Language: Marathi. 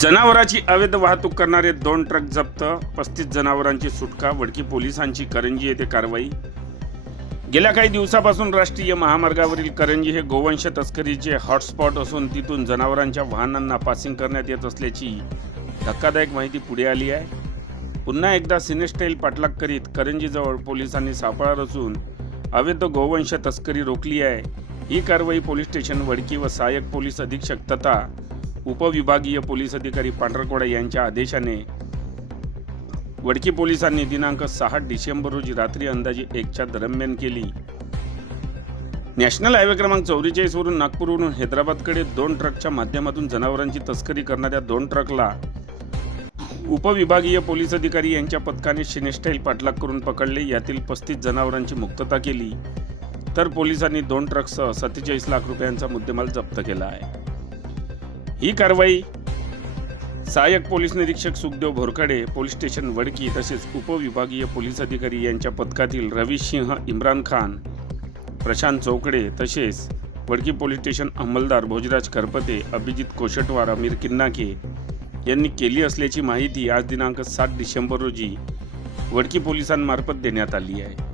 जनावरांची अवैध वाहतूक करणारे 2 ट्रक जप्त, 35 जनावरांची सुटका, वडकी पोलिसांची करंजी येथे कारवाई। गेल्या काही दिवसापासून राष्ट्रीय महामार्गावरील करंजी हे गोवंश तस्करीचे हॉटस्पॉट असून तिथून जनावरांच्या वाहनांना पासिंग करण्यात येत असल्याची धक्कादायक माहिती पुढे आली आहे। पुन्हा एकदा सिनेस्टाईल पाठलाग करीत करंजीजवळ पोलिसांनी सापळा रचून अवैध गोवंश तस्करी रोखली आहे। ही कारवाई पोलीस स्टेशन वडकी व सहाय्यक पोलीस अधीक्षक तथा उपविभागीय पोलीस अधिकारी पांढरकोडा यांच्या आदेशाने वडकी पोलिसांनी दिनांक 6 डिसेंबर रोजी रात्री अंदाजे 1च्या दरम्यान केली। नॅशनल हायवे क्रमांक 44 वरून नागपूरवरून हैदराबादकडे 2 ट्रकच्या माध्यमातून जनावरांची तस्करी करणाऱ्या 2 ट्रकला उपविभागीय पोलीस अधिकारी यांच्या पथकाने सिनेस्टाईल पाठलाग करून पकडले। यातील 35 जनावरांची मुक्तता केली, तर पोलिसांनी 2 ट्रकसह 47 लाख रुपयांचा मुद्देमाल जप्त केला आहे। ही कारवाई सहाय्यक पोलीस निरीक्षक सुखदेव भोरकडे पोलीस स्टेशन वडकी तसेच उपविभागीय पोलीस अधिकारी यांच्या पथकातील रवी सिंह, इम्रान खान, प्रशांत चौकडे तसेच वडकी पोलीस स्टेशन अंमलदार भोजराज करपते, अभिजित कोशटवार, अमीर किन्नाके यांनी केली असल्याची माहिती आज दिनांक 7 डिसेंबर रोजी वडकी पोलिसांमार्फत देण्यात आली आहे।